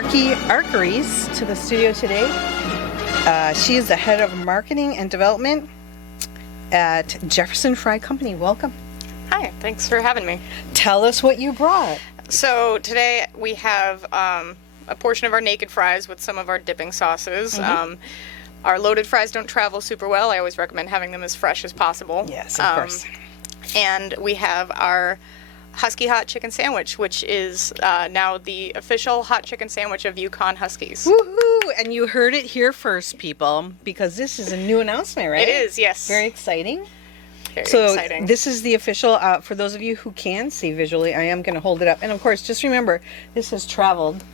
Marky Arkeries to the studio today. She is the head of marketing and development at Jefferson Fry Company. Welcome. Hi, thanks for having me. Tell us what you brought. So today we have a portion of our naked fries with some of our dipping sauces. Our loaded fries don't travel super well. I always recommend having them as fresh as possible. Yes, of course. And we have our Husky Hot Chicken Sandwich, which is now the official hot chicken sandwich of Yukon Huskies. Woohoo! And you heard it here first, people, because this is a new announcement, right? It is, yes. Very exciting. Very So exciting. this is the official, for those of you who can see visually, I am going to hold it up. And of course, just remember, this has traveled.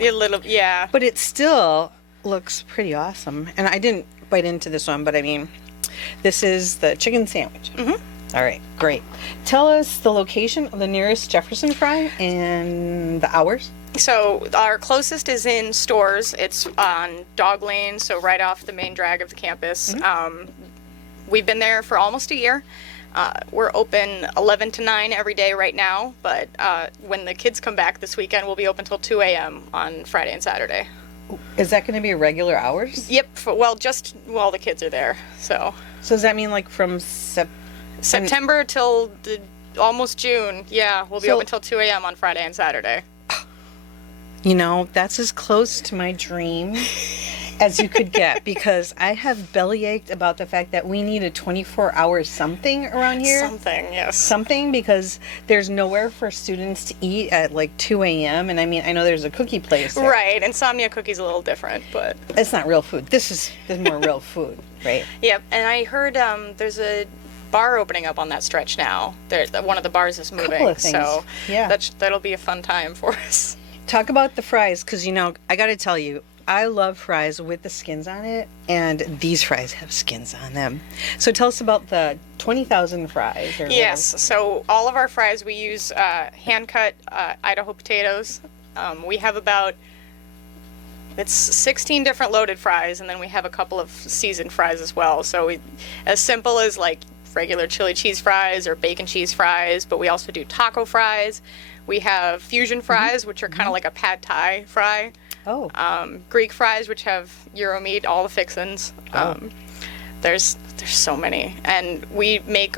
A little, yeah. But it still looks pretty awesome. And I didn't bite into this one, but I mean, this is the chicken sandwich. All right, great. Tell us the location of the nearest Jefferson Fry and the hours. So our closest is in stores. It's on Dog Lane, so right off the main drag of the campus. We've been there for almost a year. We're open 11 to 9 every day right now, but when the kids come back this weekend, we'll be open till 2 a.m. on Friday and Saturday. Is that going to be regular hours? Yep, just while the kids are there. So does that mean like from September till almost June? Yeah, we'll be open till 2 a.m. on Friday and Saturday. You know, that's as close to my dream as you could get, because I have bellyached about the fact that we need a 24-hour something around here. Something, yes. Something, because there's nowhere for students to eat at like 2 a.m. And I mean, I know there's a cookie place there. Right, Insomnia Cookie's a little different, but... It's not real food. This is more real food, right? Yep, and I heard there's a bar opening up on that stretch now. One of the bars is moving, couple of things. So yeah, that'll be a fun time for us. Talk about the fries, because you know, I got to tell you, I love fries with the skins on it, and these fries have skins on them. So tell us about the 20,000 fries. Yes, so all of our fries, we use hand-cut Idaho potatoes. We have it's 16 different loaded fries, and then we have a couple of seasoned fries as well. So as simple as like regular chili cheese fries or bacon cheese fries, but we also do taco fries. We have fusion fries, which are kind of like a pad thai fry. Oh. Greek fries, which have Euro meat, all the fixins. There's so many, and we make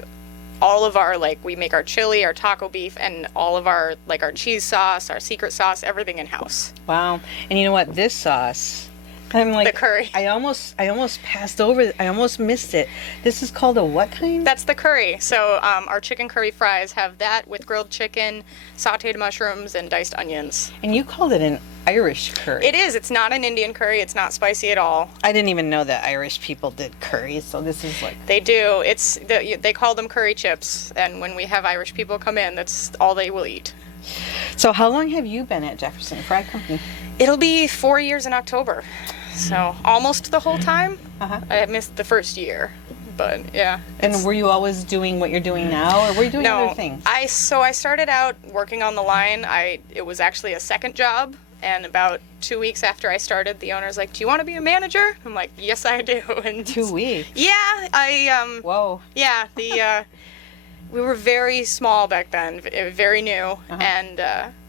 all of our we make our chili, our taco beef, and all of our our cheese sauce, our secret sauce, everything in house. Wow! And you know what? This sauce, I'm like the curry. I almost passed over. I almost missed it. This is called a what kind? That's the curry. So our chicken curry fries have that with grilled chicken, sautéed mushrooms, and diced onions. And you called it an Irish curry. It is. It's not an Indian curry. It's not spicy at all. I didn't even know that Irish people did curry. So this is like they do. They call them curry chips, and when we have Irish people come in, that's all they will eat. So how long have you been at Jefferson Fry Company? It'll be 4 years in October. So almost the whole time. I missed the first year, but yeah. And were you always doing what you're doing now, or were you doing other things? I started out working on the line. It was actually a second job, and about 2 weeks after I started, the owner's like, "Do you want to be a manager?" I'm like, "Yes, I do." And 2 weeks. Yeah, Whoa. Yeah, we were very small back then, very new, and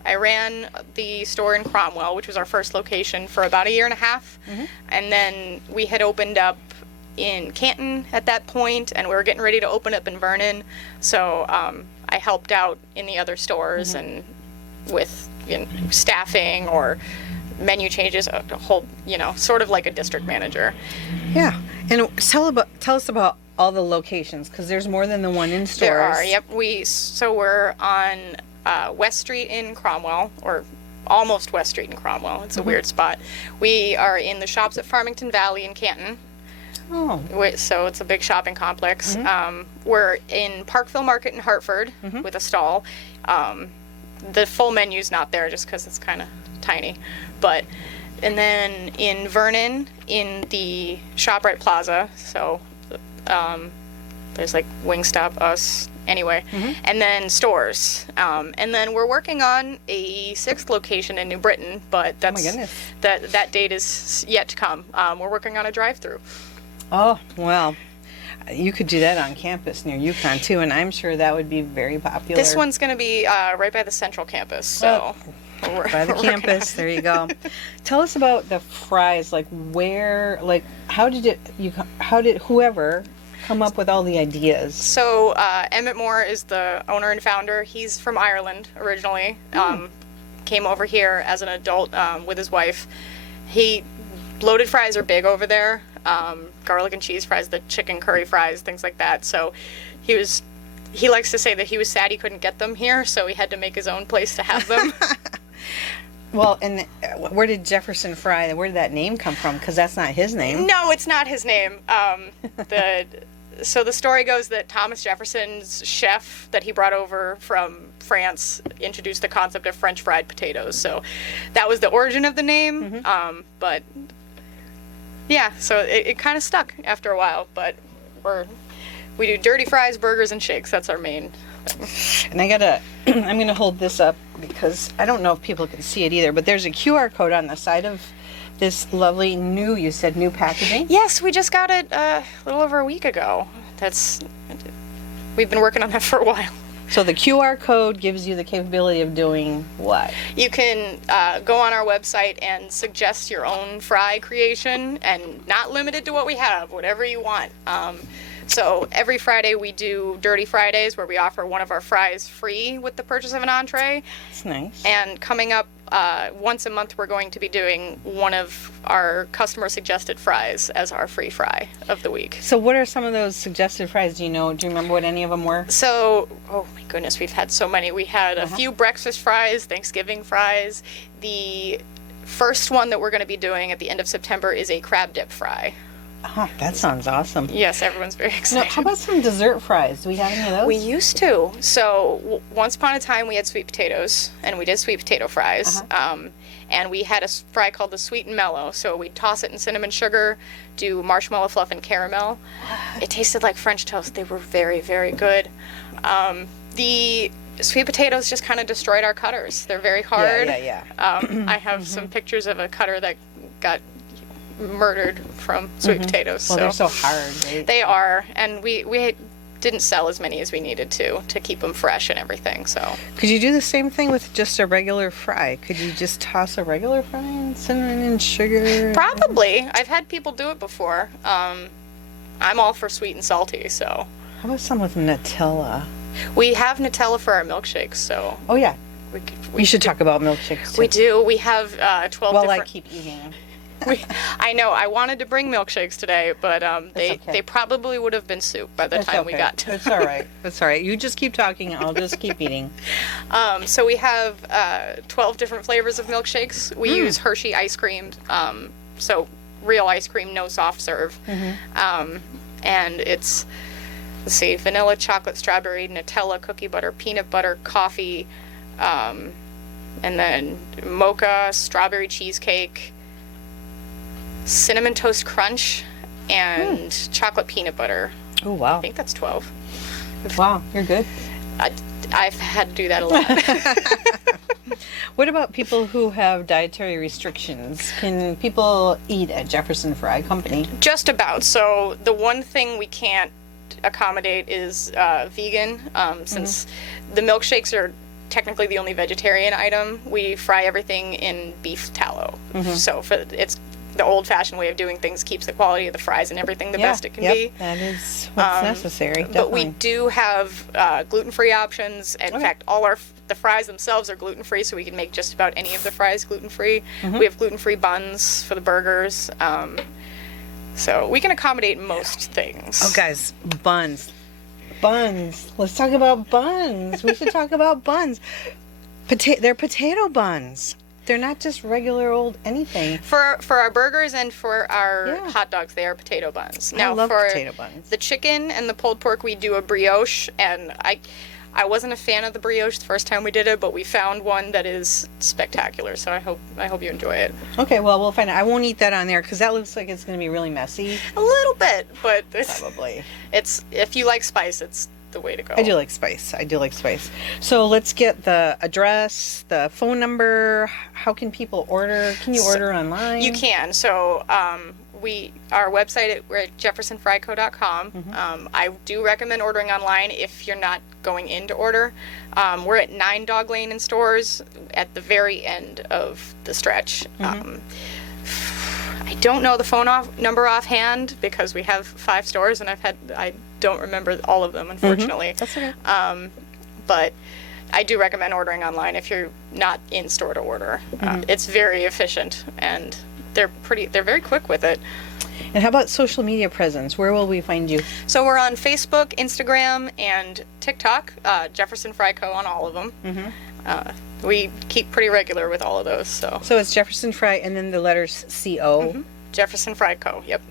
I ran the store in Cromwell, which was our first location, for about a year and a half. And then we had opened up in Canton at that point, and we were getting ready to open up in Vernon. So I helped out in the other stores and with staffing or menu changes, a whole, sort of like a district manager. Yeah. And tell us about all the locations, because there's more than the one in stores. There are, yep. We're on West Street in Cromwell, or almost West Street in Cromwell. It's a weird spot. We are in the shops at Farmington Valley in Canton. Oh. So it's a big shopping complex. We're in Parkville Market in Hartford with a stall. The full menu's not there just because it's kind of tiny. And then in Vernon, in the ShopRite Plaza, so there's like Wingstop, us, anyway, and then stores. And then we're working on a 6th location in New Britain, but that's that date is yet to come. We're working on a drive-through. Oh, well, you could do that on campus near Yukon too, and I'm sure that would be very popular. This one's going to be right by the central campus, so By the campus. There you go. Tell us about the fries. Like where, like how did whoever come up with all the ideas? So Emmett Moore is the owner and founder. He's from Ireland originally. Came over here as an adult with his wife. Loaded fries are big over there. Garlic and cheese fries, the chicken curry fries, things like that. So he likes to say that he was sad he couldn't get them here, so he had to make his own place to have them. Well, and where did Jefferson Fry, where did that name come from? Because that's not his name. No, it's not his name. So the story goes that Thomas Jefferson's chef that he brought over from France introduced the concept of French fried potatoes. So that was the origin of the name. But yeah, so it kind of stuck after a while. But we do dirty fries, burgers, and shakes. That's our main thing. And I'm gonna hold this up because I don't know if people can see it either, but there's a QR code on the side of this lovely you said new packaging? Yes, we just got it a little over a week ago. We've been working on that for a while. So the QR code gives you the capability of doing what? You can go on our website and suggest your own fry creation, and not limited to what we have, whatever you want. So every Friday we do Dirty Fridays, where we offer one of our fries free with the purchase of an entree. That's nice. And coming up once a month, we're going to be doing one of our customer suggested fries as our free fry of the week. So what are some of those suggested fries? Do you remember what any of them were? So, oh my goodness, we've had so many. We had a few breakfast fries, Thanksgiving fries. The first one that we're going to be doing at the end of September is a crab dip fry. Oh, that sounds awesome. Yes, everyone's very excited. Now, how about some dessert fries? Do we have any of those? We used to. So once upon a time, we had sweet potatoes, and we did sweet potato fries. And we had a fry called the Sweet and Mellow. So we toss it in cinnamon sugar, do marshmallow fluff and caramel. It tasted like French toast. They were very, very good. The sweet potatoes just kind of destroyed our cutters. They're very hard. Yeah. I have some pictures of a cutter that got murdered from sweet potatoes. Well, they're so hard, right? They are, and we didn't sell as many as we needed to keep them fresh and everything. So could you do the same thing with just a regular fry? Could you just toss a regular fry in cinnamon and sugar? Probably. I've had people do it before. I'm all for sweet and salty, so. How about some with Nutella? We have Nutella for our milkshakes, so. Oh yeah. We should do, talk about milkshakes too. We do. We have 12 Well, different... I keep eating. I know. I wanted to bring milkshakes today, but okay. they probably would have been soup by the time we got to. It's all right. It's all right. You just keep talking. I'll just keep eating. So we have 12 different flavors of milkshakes. We use Hershey ice cream, so real ice cream, no soft serve. And it's, let's see, vanilla, chocolate, strawberry, Nutella, cookie butter, peanut butter, coffee, and then mocha, strawberry cheesecake, cinnamon toast crunch, and chocolate peanut butter. Oh, wow. I think that's 12. Wow, you're good. I've had to do that a lot. What about people who have dietary restrictions? Can people eat at Jefferson Fry Company? Just about. So the one thing we can't accommodate is vegan, since the milkshakes are technically the only vegetarian item. We fry everything in beef tallow. So it's the old-fashioned way of doing things, keeps the quality of the fries and everything the best it can be. That is what's necessary. Definitely. But we do have gluten-free options. In fact, all the fries themselves are gluten-free, so we can make just about any of the fries gluten-free. We have gluten-free buns for the burgers. So we can accommodate most things. Oh, guys, buns. Let's talk about buns. We should talk about buns. They're potato buns. They're not just regular old anything. For our burgers and for our hot dogs, they are potato buns. Now, I love for potato buns. The chicken and the pulled pork, we do a brioche, and I wasn't a fan of the brioche the first time we did it, but we found one that is spectacular. So I hope you enjoy it. Okay, well, we'll find out. I won't eat that on there because that looks like it's going to be really messy. A little bit, but Probably. It's if you like spice, it's the way to go. I do like spice. So let's get the address, the phone number. How can people order? Can you order online? You can. So our website, we're at jeffersonfryco.com. I do recommend ordering online if you're not going in to order. We're at 9 Dog Lane in stores at the very end of the stretch. I don't know the number offhand because we have 5 stores and I don't remember all of them, unfortunately. That's okay. But I do recommend ordering online if you're not in store to order. It's very efficient and they're very quick with it. And how about social media presence? Where will we find you? So we're on Facebook, Instagram, and TikTok. Jefferson Fryco on all of them. We keep pretty regular with all of those. So it's Jefferson Fry and then the letters CO. Jefferson Fryco. Yep.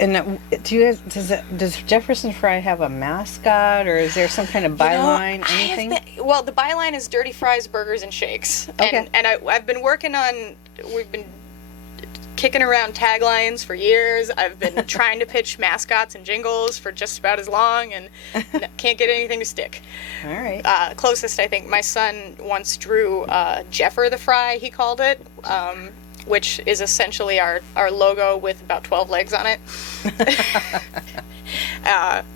And does Jefferson Fry have a mascot, or is there some kind of byline? Anything? Well, the byline is Dirty Fries, Burgers, and Shakes. Okay. And I've been we've been kicking around taglines for years. I've been trying to pitch mascots and jingles for just about as long, and can't get anything to stick. All right. Closest, I think, my son once drew Jeffer the Fry, he called it, which is essentially our logo with about 12 legs on it.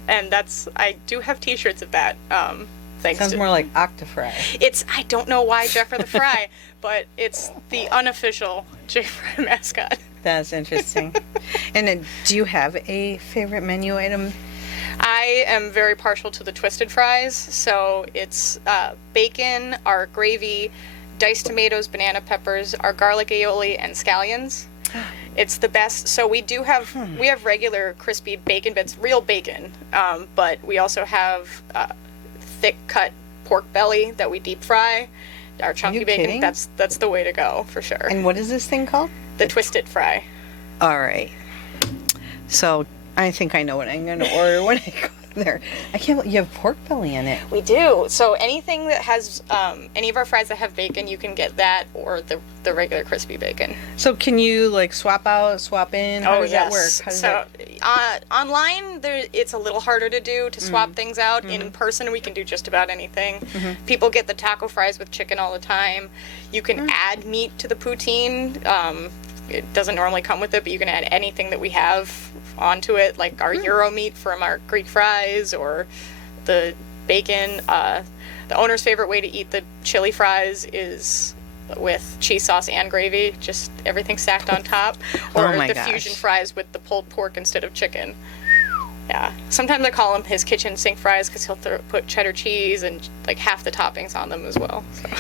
And I do have t-shirts of that. Sounds more like Octafry. I don't know why Jeffer the Fry, but it's the unofficial J Fry mascot. That's interesting. And then, do you have a favorite menu item? I am very partial to the twisted fries. So it's bacon, our gravy, diced tomatoes, banana peppers, our garlic aioli, and scallions. It's the best. So we have regular crispy bacon bits, real bacon, but we also have thick cut pork belly that we deep fry. Our chunky bacon. Kidding? That's the way to go for sure. And what is this thing called? The twisted fry. All right. So I think I know what I'm going to order when I go there. I can't believe you have pork belly in it. We do. So anything that has any of our fries that have bacon, you can get that or the regular crispy bacon. So can you like swap out, swap in? How does that work? How does online, it's a little harder to do to swap things out. In person, we can do just about anything. People get the taco fries with chicken all the time. You can add meat to the poutine. It doesn't normally come with it, but you can add anything that we have onto it, like our Euro meat from our Greek fries or the bacon. The owner's favorite way to eat the chili fries is with cheese sauce and gravy, just everything stacked on top, or the fusion fries with the pulled pork instead of chicken. Yeah, sometimes I call him his kitchen sink fries because he'll put cheddar cheese and like half the toppings on them as well. So.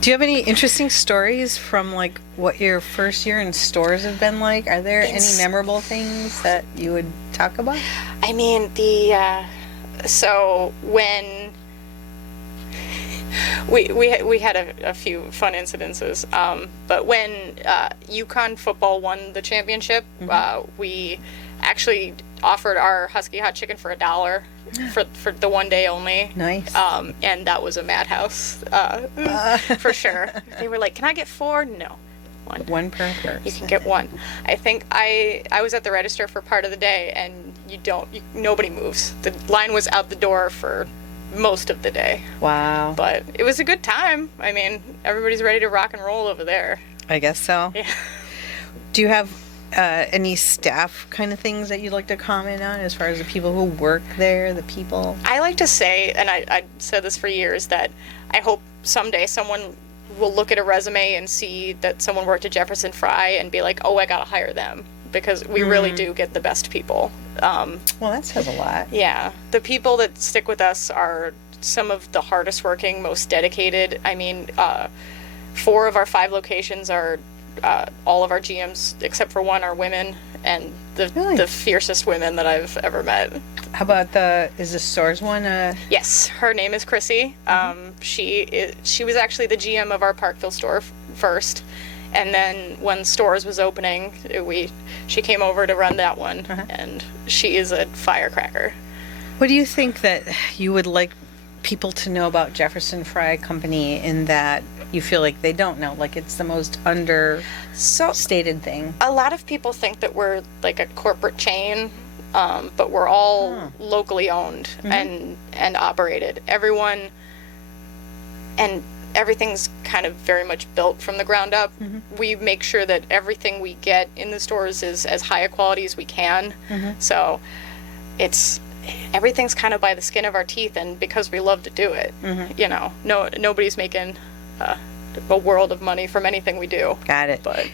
Do you have any interesting stories from like what your first year in stores have been like? Are there any memorable things that you would talk about? I mean, so when we had a few fun incidences, but when UConn football won the championship, we actually offered our Husky hot chicken for $1 for the one day only. Nice. And that was a madhouse, for sure. They were like, "Can I get 4?" No. One per person. You can get 1. I think I was at the register for part of the day, and nobody moves. The line was out the door for most of the day. Wow. But it was a good time. I mean, everybody's ready to rock and roll over there. I guess so. Yeah. Do you have any staff kind of things that you'd like to comment on as far as the people who work there, the people? I like to say, and I said this for years, that I hope someday someone will look at a resume and see that someone worked at Jefferson Fry and be like, oh, I gotta hire them, because we really do get the best people. Well, that says a lot. Yeah. The people that stick with us are some of the hardest working, most dedicated. I mean, 4 of our 5 locations are all of our GMs, except for one, are women, and the fiercest women that I've ever met. How about is the stores one? Yes, her name is Chrissy. She was actually the GM of our Parkville store first, and then when stores was opening, she came over to run that one, and she is a firecracker. What do you think that you would like people to know about Jefferson Fry Company in that you feel like they don't know, like it's the most understated thing? A lot of people think that we're like a corporate chain, but we're all locally owned and operated. Everyone, and everything's kind of very much built from the ground up. We make sure that everything we get in the stores is as high a quality as we can. So everything's kind of by the skin of our teeth, and because we love to do it. You know, nobody's making a world of money from anything we do. Got it. But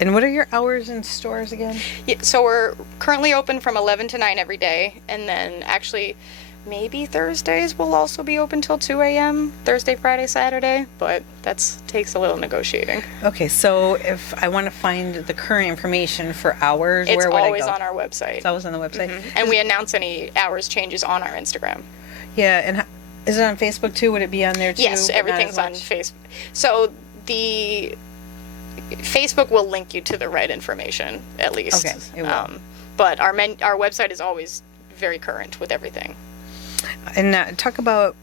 And what are your hours in stores again? yeah, so we're currently open from 11 to 9 every day, and then actually maybe Thursdays will also be open till 2 a.m. Thursday, Friday, Saturday, but takes a little negotiating. Okay, so if I want to find the current information for hours, It's where would always I go? on our website. It's always on the website. And we announce any hours changes on our Instagram. Yeah, and is it on Facebook too? Would it be on there too? Yes, But not everything's as on much? Facebook. So the Facebook will link you to the right information, at least. Okay, it will. But our website is always very current with everything. And talk about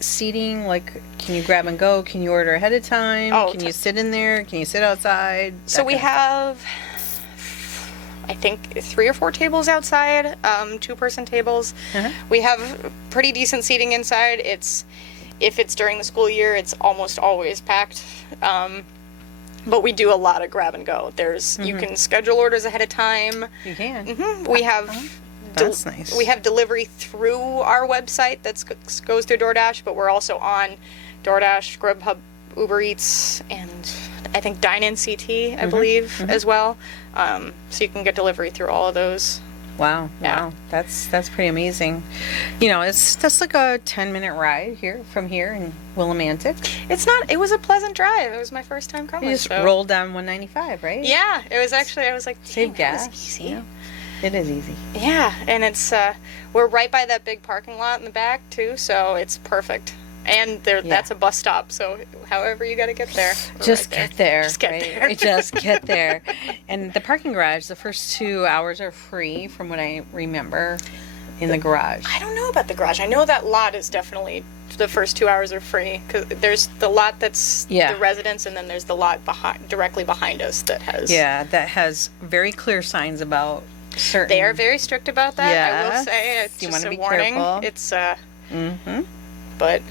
seating. Like, can you grab and go? Can you order ahead of time? Oh, Can you sit in there? Can you sit outside? So That we kind of have, I think, 3 or 4 tables outside, 2-person tables. We have pretty decent seating inside. If it's during the school year, it's almost always packed. But we do a lot of grab and go. You can schedule orders ahead of time. You can. We have That's nice. We have delivery through our website that goes through DoorDash, but we're also on DoorDash, Grubhub, Uber Eats, and I think Dine-In CT, I believe, as well. So you can get delivery through all of those. Wow, Yeah. wow, that's pretty amazing. You know, that's like a 10-minute ride from here in Willimantic. It's not. It was a pleasant drive. It was my first time coming. You just so. rolled down 195, right? Yeah, it was actually. I was like, Save dang, that was gas. easy. Yeah. It is easy. Yeah, and it's we're right by that big parking lot in the back too, so it's perfect. And that's a bus stop, so however you got to get there, we're Just right get there. Just get right? there. Just get there. And the parking garage, the first 2 hours are free, from what I remember, in the garage. I don't know about the garage. I know that lot is definitely the first 2 hours are free because there's the lot that's the residence, and then there's the lot directly behind us that has. Yeah, that has very clear signs about certain. They are very strict about that. I will Yes. say it's You just wanna a be warning. careful. It's but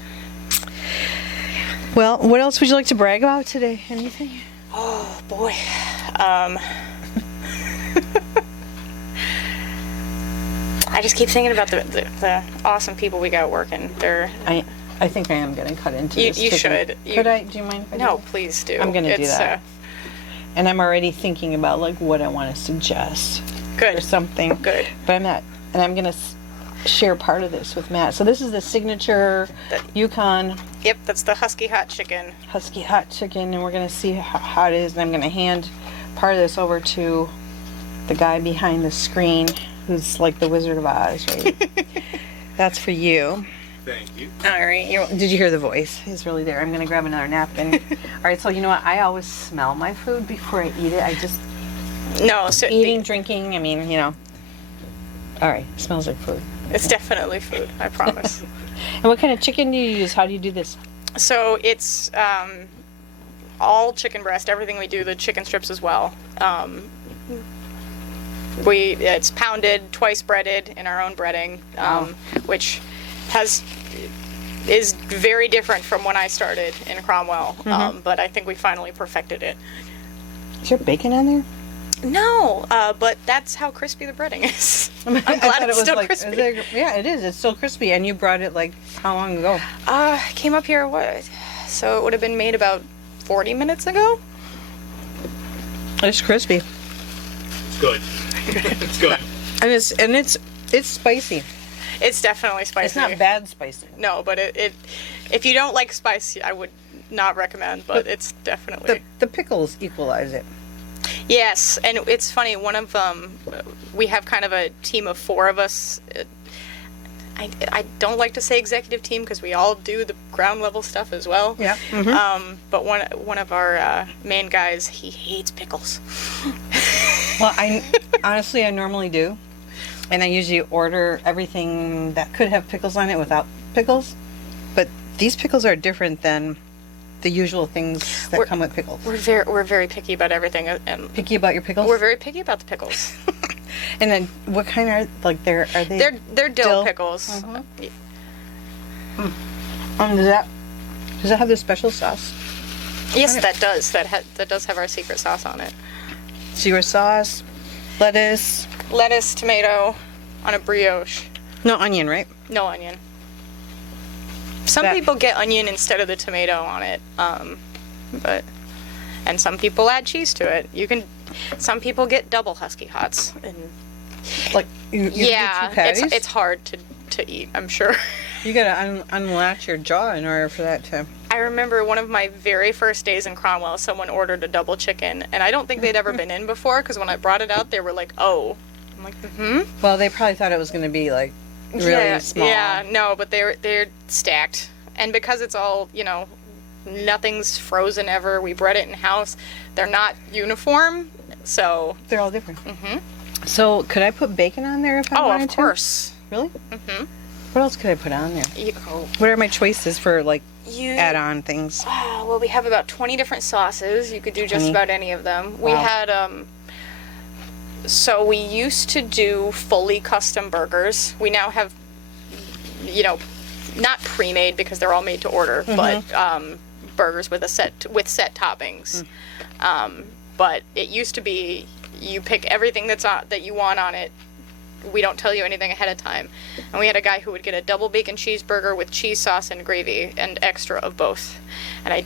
Well, what else would you like to brag about today? Anything? oh boy, I just keep thinking about the awesome people we got working. I think I am going to cut into this. You chicken. should. Could I? Do you mind if I do No, that? please do. I'm going to do It's, that. And I'm already thinking about like what I want to suggest Good. or something. Good. But I'm not, and I'm going to share part of this with Matt. So this is the signature Yukon Yep, that's the Husky Hot Chicken. Husky Hot Chicken, and we're going to see how it is. And I'm going to hand part of this over to the guy behind the screen, who's like the Wizard of Oz, right? That's for you. Thank you. All right. Did you hear the voice? He's really there. I'm going to grab another napkin. All right. So you know what? I always smell my food before I eat it. I just No, so eating, drinking. I mean, you know. All right. It smells like food. it's definitely food. I promise. And what kind of chicken do you use? How do you do this? So it's all chicken breast. Everything we do, the chicken strips as well. It's pounded, twice breaded in our own breading, which is very different from when I started in Cromwell. But I think we finally perfected it. Is there bacon on there? No, but that's how crispy the breading is. I'm glad thought it's it was still like, crispy. yeah, it is. It's still crispy. And you brought it like how long ago? Came up here so it would have been made about 40 minutes ago. It's crispy. It's good. It's good. And it's spicy. It's definitely spicy. It's not bad spicy. No, but it if you don't like spice, I would not recommend. But it's definitely The pickles equalize it. yes. And it's funny. One of we have kind of a team of 4 of us. I don't like to say executive team because we all do the ground level stuff as well. Yeah. But one of our main guys, he hates pickles. Well, I honestly normally do, and I usually order everything that could have pickles on it without pickles. But these pickles are different than the usual things that come with pickles. We're very picky about everything, and Picky about your pickles? we're very picky about the pickles. And then what kind are like? Are they? They're dill Dill? pickles. Does that Does it have the special sauce? Yes, that does. That does have our secret sauce on it. Secret sauce, lettuce. Lettuce, tomato, on a brioche. No onion, right? No onion. Some That- people get onion instead of the tomato on it, and some people add cheese to it. Some people get double husky hots, and Like, you do two patties? it's hard to eat, I'm sure. You gotta unlatch your jaw in order for that to... I remember one of my very first days in Cromwell, someone ordered a double chicken, and I don't think they'd ever been in before, because when I brought it out, they were like, oh. I'm like, Well, they probably thought it was gonna be, like, really small. Yeah, no, but they're stacked. And because it's all, nothing's frozen ever, we bred it in-house, they're not uniform, so... They're all different. Mm-hmm. So, could I put bacon on there if I wanted to? Of course. Really? Mm-hmm. What else could I put on there? Oh. What are my choices for, like, add-on things? Well, we have about 20 different sauces. You could do just 20? about any of them. We Wow. had, so we used to do fully custom burgers. We now have, not pre-made because they're all made to order, but burgers with set toppings. But it used to be you pick everything that you want on it. We don't tell you anything ahead of time. And we had a guy who would get a double bacon cheeseburger with cheese sauce and gravy and extra of both. And I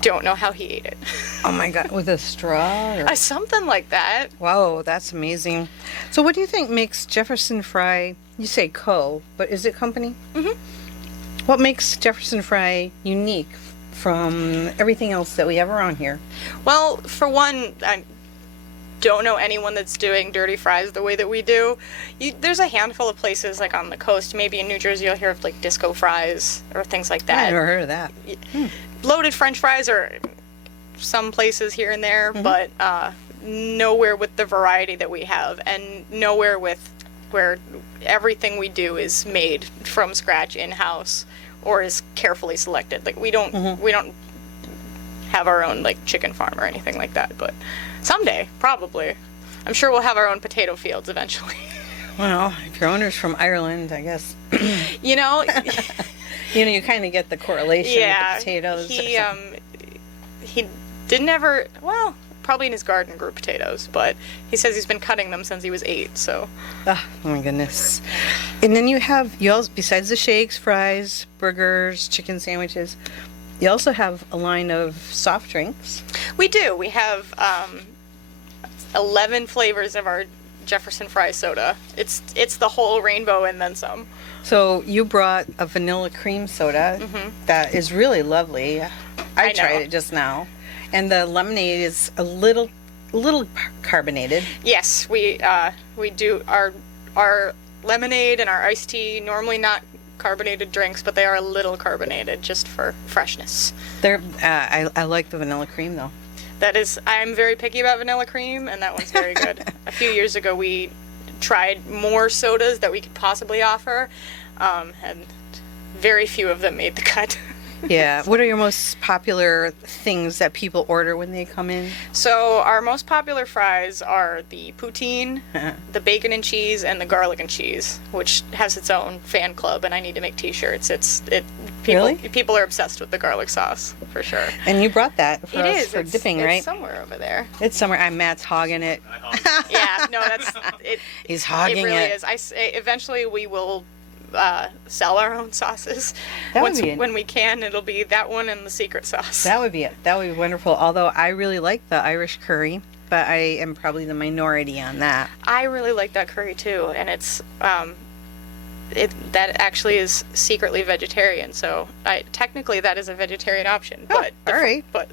don't know how he ate it. Oh my God, with a straw? Or... Something like that. Wow, that's amazing. So what do you think makes Jefferson Fry, you say co, but is it company? Mm-hmm. What makes Jefferson Fry unique from everything else that we have around here? Well, for one, I don't know anyone that's doing dirty fries the way that we do. There's a handful of places like on the coast, maybe in New Jersey you'll hear of like disco fries or things like that. I've never heard of that. Loaded French fries are some places here and there, but nowhere with the variety that we have, and nowhere with where everything we do is made from scratch in-house or is carefully selected. Like we don't have our own like chicken farm or anything like that, but someday, probably. I'm sure we'll have our own potato fields eventually. Well, if your owner's from Ireland, I guess. You know, you kind of get the correlation with the potatoes. He didn't ever, well, probably in his garden grew potatoes, but he says he's been cutting them since he was 8, so. Oh my goodness. And then you also, besides the shakes, fries, burgers, chicken sandwiches, you also have a line of soft drinks. We do. We have 11 flavors of our Jefferson Fry soda. It's the whole rainbow and then some. So you brought a vanilla cream soda that is really lovely. I tried it just now. And the lemonade is a little carbonated. Yes, we do our lemonade and our iced tea, normally not carbonated drinks, but they are a little carbonated just for freshness. I like the vanilla cream though. I'm very picky about vanilla cream, and that one's very good. A few years ago, we tried more sodas that we could possibly offer, and very few of them made the cut. Yeah. What are your most popular things that people order when they come in? So our most popular fries are the poutine, the bacon and cheese, and the garlic and cheese, which has its own fan club, and I need to make T-shirts. Really? People are obsessed with the garlic sauce, for sure. And you brought that for us for It's dipping, right? It's somewhere over there. It's somewhere. Matt's hogging it. Yeah, no, that's it. He's hogging it. It really is. Eventually we will sell our own sauces. When we can, it'll be that one and the secret sauce. That would be it. That would be wonderful. Although I really like the Irish curry, but I am probably the minority on that. I really like that curry too, and it's that actually is secretly vegetarian. So technically that is a vegetarian option. But all right. But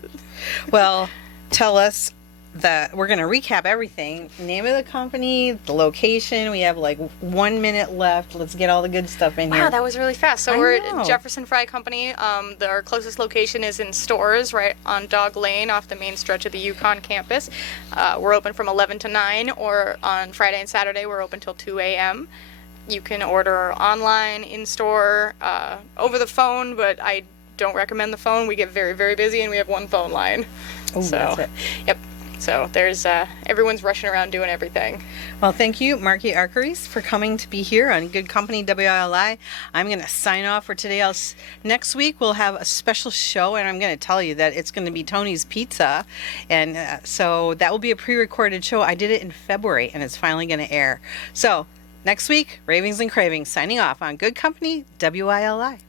well, tell us that we're going to recap everything. Name of the company, the location. We have like 1 minute left. Let's get all the good stuff in here. Wow, that was really fast. So we're at Jefferson Fry Company. Our closest location is in Stores, right on Dog Lane off the main stretch of the Yukon campus. We're open from 11 to 9, or on Friday and Saturday we're open till 2 a.m. You can order online, in-store, over the phone, but I don't recommend the phone. We get very, very busy and we have one phone line. Oh, that's it. Yep. So there's everyone's rushing around doing everything. Well, thank you, Marky Arkeries, for coming to be here on Good Company WILI. I'm going to sign off for today. Next week, we'll have a special show, and I'm going to tell you that it's going to be Tony's Pizza. And so that will be a pre-recorded show. I did it in February, and it's finally going to air. So next week, Ravings and Cravings signing off on Good Company WILI.